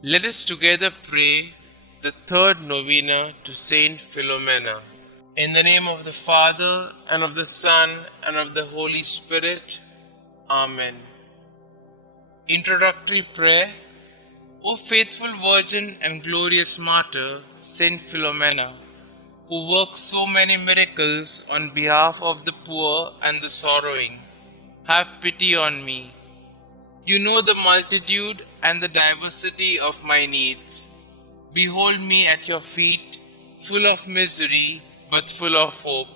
Let us together pray the third novena to St Philomena. In the name of the Father, and of the Son, and of the Holy Spirit. Amen. Introductory Prayer. O faithful Virgin and glorious Martyr, St Philomena, who works so many miracles on behalf of the poor and the sorrowing, have pity on me. You know the multitude and the diversity of my needs. Behold me at your feet, full of misery, but full of hope.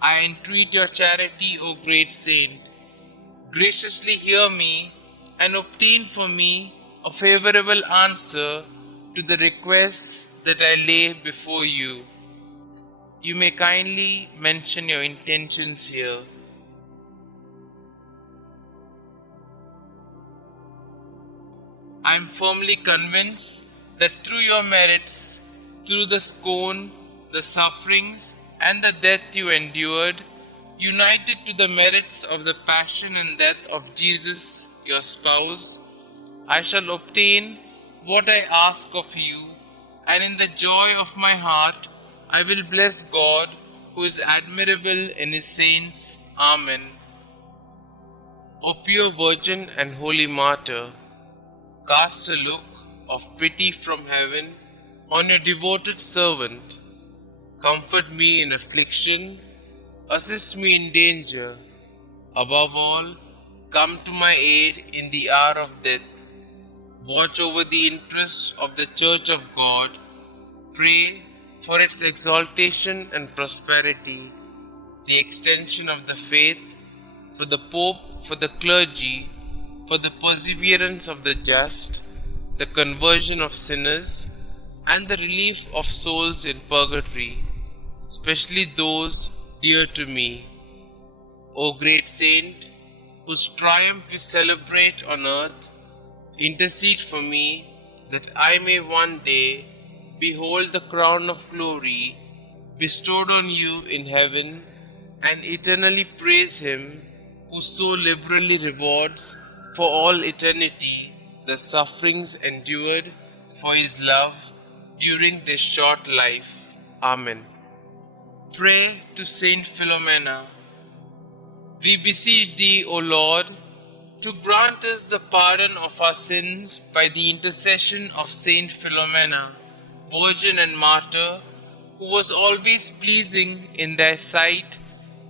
I entreat your charity, O great saint. Graciously hear me and obtain for me a favorable answer to the requests that I lay before you. You may kindly mention your intentions here. I am firmly convinced that through your merits, through the scorn, the sufferings, and the death you endured, united to the merits of the passion and death of Jesus, your spouse, I shall obtain what I ask of you, and in the joy of my heart I will bless God, who is admirable in his saints. Amen. O pure Virgin and Holy Martyr, cast a look of pity from heaven on your devoted servant. Comfort me in affliction, assist me in danger. Above all, come to my aid in the hour of death. Watch over the interests of the Church of God. Pray for its exaltation and prosperity, the extension of the faith, for the Pope, for the clergy, for the perseverance of the just, the conversion of sinners, and the relief of souls in purgatory, especially those dear to me. O great saint, whose triumph we celebrate on earth, intercede for me that I may one day behold the crown of glory bestowed on you in heaven and eternally praise him who so liberally rewards for all eternity the sufferings endured for his love during this short life. Amen. Pray to Saint Philomena. We beseech thee, O Lord, to grant us the pardon of our sins by the intercession of Saint Philomena, Virgin and Martyr, who was always pleasing in thy sight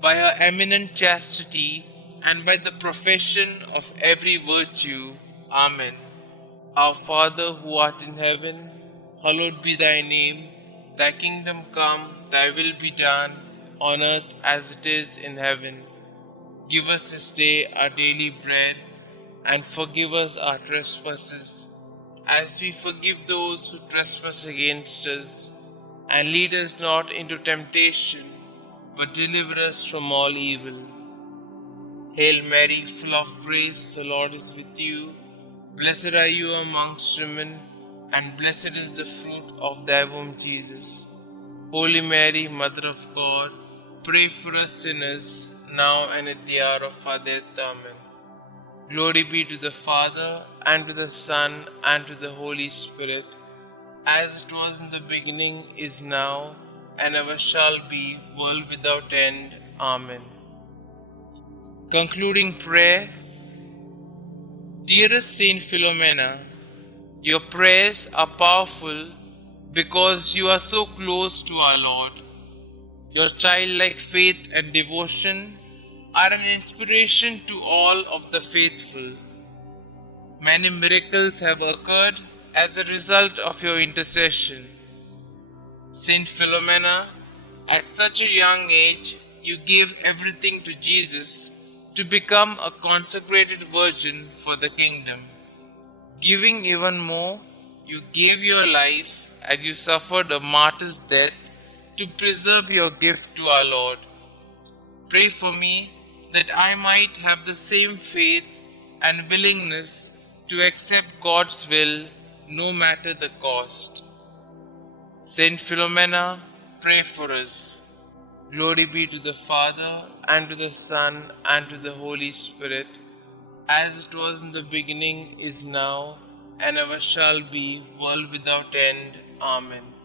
by her eminent chastity and by the profession of every virtue. Amen. Our Father who art in heaven, hallowed be thy name. Thy kingdom come, thy will be done, on earth as it is in heaven. Give us this day our daily bread, and forgive us our trespasses, as we forgive those who trespass against us. And lead us not into temptation, but deliver us from all evil. Hail Mary, full of grace, the Lord is with you. Blessed are you amongst women, and blessed is the fruit of thy womb, Jesus. Holy Mary, Mother of God, pray for us sinners, now and at the hour of our death. Amen. Glory be to the Father, and to the Son, and to the Holy Spirit, as it was in the beginning, is now, and ever shall be, world without end. Amen. Concluding prayer. Dearest Saint Philomena, your prayers are powerful because you are so close to our Lord. Your childlike faith and devotion are an inspiration to all of the faithful. Many miracles have occurred as a result of your intercession. Saint Philomena, at such a young age, you gave everything to Jesus to become a consecrated virgin for the kingdom. Giving even more, you gave your life as you suffered a martyr's death to preserve your gift to our Lord. Pray for me that I might have the same faith and willingness to accept God's will no matter the cost. Saint Philomena, pray for us. Glory be to the Father, and to the Son, and to the Holy Spirit, as it was in the beginning, is now, and ever shall be, world without end. Amen.